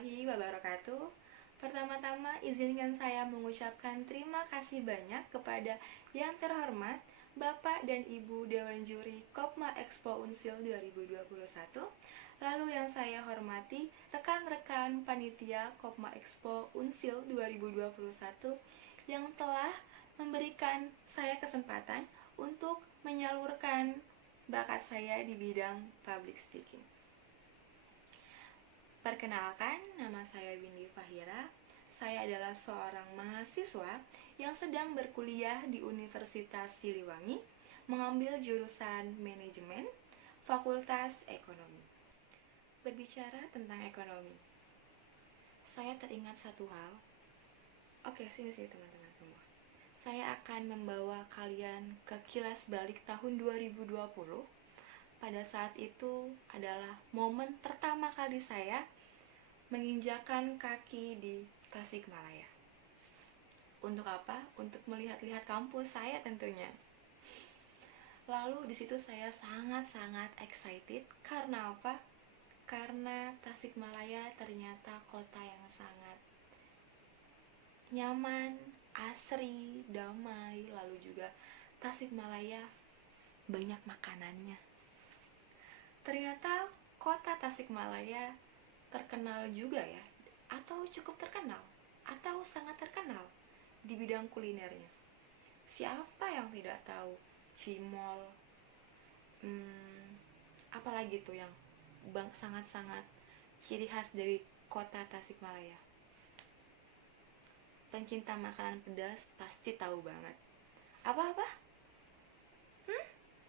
warahmatullahi wabarakatuh. Pertama-tama izinkan saya mengucapkan terima kasih banyak kepada yang terhormat Bapak dan Ibu Dewan Juri Kopma Expo Unsil 2021. Lalu yang saya hormati rekan-rekan panitia Kopma Expo Unsil 2021 yang telah memberikan saya kesempatan untuk menyalurkan bakat saya di bidang public speaking. Perkenalkan, nama saya Windy Fahira. Saya adalah seorang mahasiswa yang sedang berkuliah di Universitas Siliwangi, mengambil jurusan manajemen, Fakultas Ekonomi. Berbicara tentang ekonomi, saya teringat satu hal. Oke, sini teman-teman semua. Saya akan membawa kalian ke kilas balik tahun 2020. Pada saat itu adalah momen pertama kali saya menginjakan kaki di Tasikmalaya. Untuk apa? Untuk melihat-lihat kampus saya tentunya. Lalu di situ saya sangat-sangat excited. Karena apa? Karena Tasikmalaya ternyata kota yang sangat nyaman, asri, damai. Lalu juga Tasikmalaya banyak makanannya. Ternyata kota Tasikmalaya terkenal juga ya, atau cukup terkenal, atau sangat terkenal di bidang kulinernya. Siapa yang tidak tahu cimol, apalagi tuh yang sangat-sangat ciri khas dari kota Tasikmalaya. Pencinta makanan pedas pasti tahu banget. Apa-apa?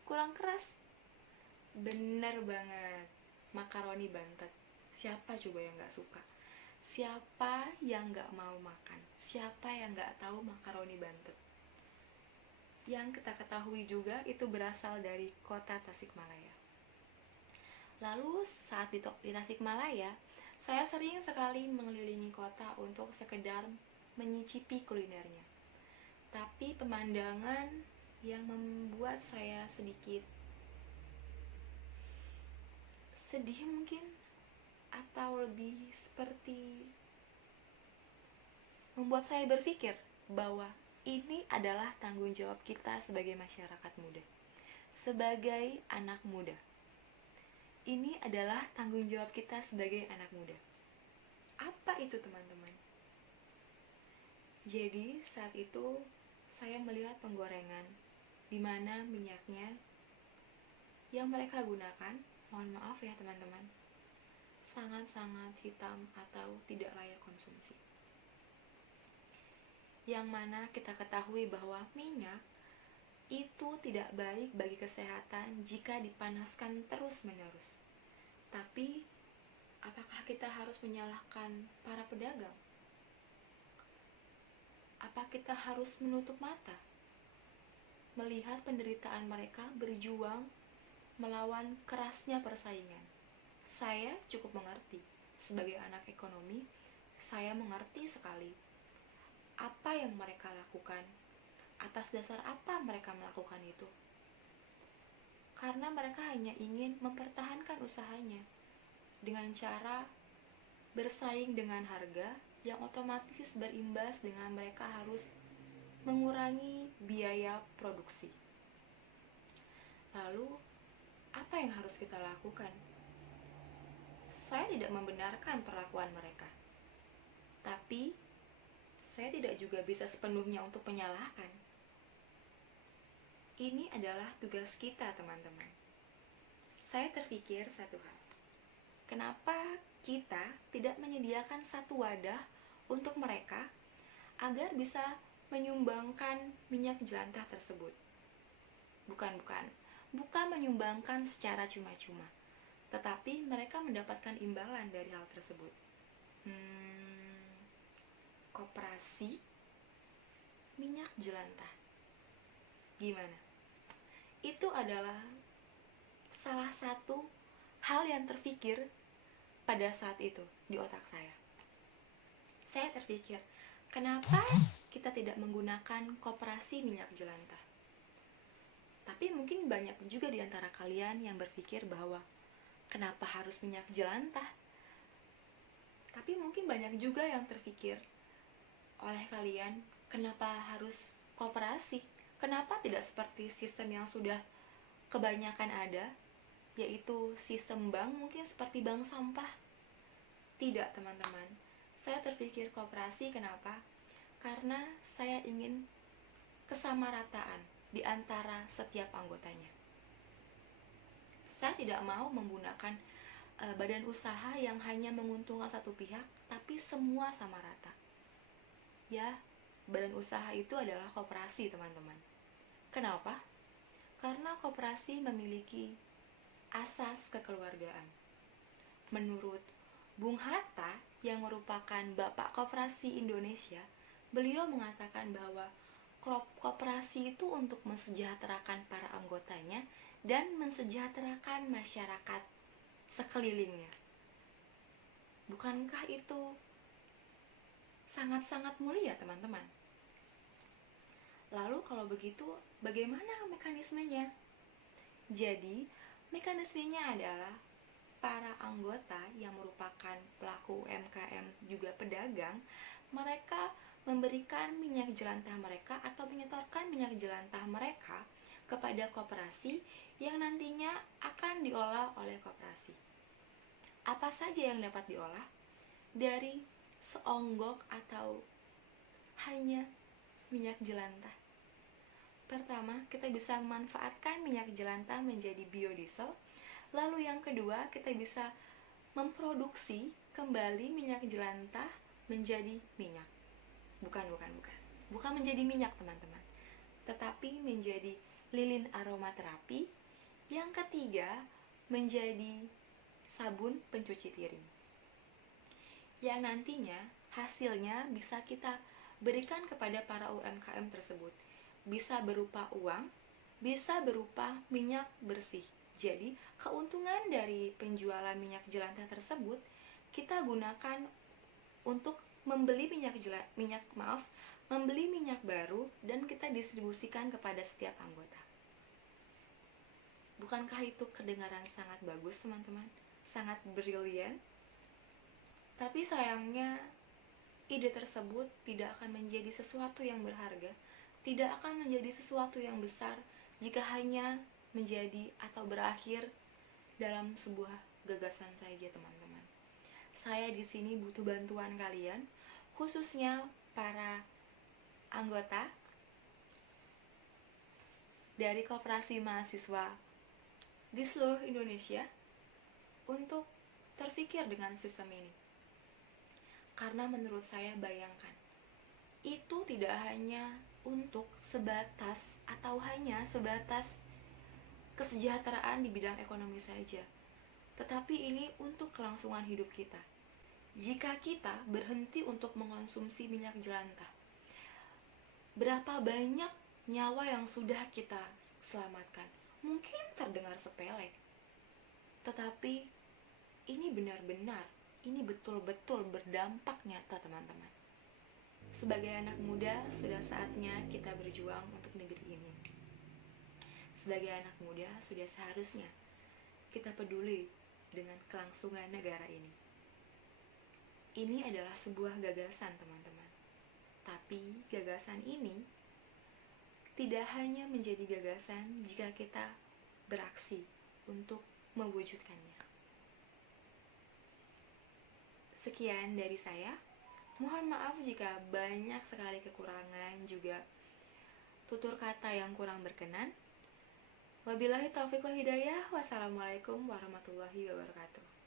Kurang keras? Bener banget, makaroni Bantet. Siapa coba yang gak suka? Siapa yang gak mau makan? Siapa yang gak tahu makaroni Bantet? Yang kita ketahui juga itu berasal dari kota Tasikmalaya. Lalu saat di Tasikmalaya, saya sering sekali mengelilingi kota untuk sekedar menyicipi kulinernya. Tapi pemandangan yang membuat saya sedikit sedih mungkin, atau lebih seperti membuat saya berpikir bahwa ini adalah tanggung jawab kita sebagai masyarakat muda, sebagai anak muda. Ini adalah tanggung jawab kita sebagai anak muda. Apa itu teman-teman? Jadi saat itu saya melihat penggorengan di mana minyaknya yang mereka gunakan, mohon maaf ya teman-teman, sangat-sangat hitam atau tidak layak konsumsi. Yang mana kita ketahui bahwa minyak itu tidak baik bagi kesehatan jika dipanaskan terus-menerus. Tapi, apakah kita harus menyalahkan para pedagang? Apa kita harus menutup mata melihat penderitaan mereka berjuang melawan kerasnya persaingan? Saya cukup mengerti. Sebagai anak ekonomi, saya mengerti sekali apa yang mereka lakukan. Atas dasar apa mereka melakukan itu? Karena mereka hanya ingin mempertahankan usahanya dengan cara bersaing dengan harga yang otomatis berimbas dengan mereka harus mengurangi biaya produksi. Lalu, apa yang harus kita lakukan? Saya tidak membenarkan perlakuan mereka, tapi saya tidak juga bisa sepenuhnya untuk menyalahkan. Ini adalah tugas kita, teman-teman. Saya terpikir satu hal. Kenapa kita tidak menyediakan satu wadah untuk mereka agar bisa menyumbangkan minyak jelantah tersebut? Bukan menyumbangkan secara cuma-cuma, tetapi mereka mendapatkan imbalan dari hal tersebut. Koperasi minyak jelantah. Gimana? Itu adalah salah satu hal yang terpikir pada saat itu di otak saya. Saya terpikir, kenapa kita tidak menggunakan koperasi minyak jelantah? Tapi mungkin banyak juga di antara kalian yang berpikir bahwa kenapa harus minyak jelantah? Tapi mungkin banyak juga yang terpikir oleh kalian, kenapa harus koperasi? Kenapa tidak seperti sistem yang sudah kebanyakan ada, yaitu sistem bank, mungkin seperti bank sampah? Tidak, teman-teman. Saya terpikir koperasi, kenapa? Karena saya ingin kesamarataan di antara setiap anggotanya. Saya tidak mau menggunakan badan usaha yang hanya menguntungkan satu pihak, tapi semua sama rata. Ya, badan usaha itu adalah koperasi, teman-teman. Kenapa? Karena koperasi memiliki asas kekeluargaan. Menurut Bung Hatta, yang merupakan Bapak Koperasi Indonesia, beliau mengatakan bahwa koperasi itu untuk mensejahterakan para anggotanya dan mensejahterakan masyarakat sekelilingnya. Bukankah itu sangat-sangat mulia, teman-teman? Lalu kalau begitu, bagaimana mekanismenya? Jadi, mekanismenya adalah para anggota yang merupakan pelaku UMKM juga pedagang, mereka memberikan minyak jelantah mereka atau menyetorkan minyak jelantah mereka kepada koperasi yang nantinya akan diolah oleh koperasi. Apa saja yang dapat diolah? Dari seonggok atau hanya minyak jelantah. Pertama, kita bisa memanfaatkan minyak jelantah menjadi biodiesel. Lalu yang kedua, kita bisa memproduksi kembali minyak jelantah menjadi minyak. Bukan menjadi minyak, teman-teman, tetapi menjadi lilin aromaterapi. Yang ketiga, menjadi sabun pencuci piring, yang nantinya hasilnya bisa kita berikan kepada para UMKM tersebut. Bisa berupa uang, bisa berupa minyak bersih. Jadi, keuntungan dari penjualan minyak jelantah tersebut kita gunakan untuk membeli membeli minyak baru dan kita distribusikan kepada setiap anggota. Bukankah itu kedengaran sangat bagus, teman-teman? Sangat brilian. Tapi sayangnya, ide tersebut tidak akan menjadi sesuatu yang berharga, tidak akan menjadi sesuatu yang besar jika hanya menjadi atau berakhir dalam sebuah gagasan saja, teman-teman. Saya di sini butuh bantuan kalian, khususnya para anggota dari koperasi mahasiswa di seluruh Indonesia untuk terpikir dengan sistem ini. Karena menurut saya, bayangkan, itu tidak hanya untuk sebatas atau hanya sebatas kesejahteraan di bidang ekonomi saja, tetapi ini untuk kelangsungan hidup kita. Jika kita berhenti untuk mengonsumsi minyak jelantah, berapa banyak nyawa yang sudah kita selamatkan? Mungkin terdengar sepele, tetapi ini benar-benar, ini betul-betul berdampak nyata, teman-teman. Sebagai anak muda, sudah saatnya kita berjuang untuk negeri ini. Sebagai anak muda, sudah seharusnya kita peduli dengan kelangsungan negara ini. Ini adalah sebuah gagasan, teman-teman. Tapi gagasan ini tidak hanya menjadi gagasan jika kita beraksi untuk mewujudkannya. Sekian dari saya. Mohon maaf jika banyak sekali kekurangan, juga tutur kata yang kurang berkenan. Wabillahi taufiq wal hidayah. Wassalamualaikum warahmatullahi wabarakatuh.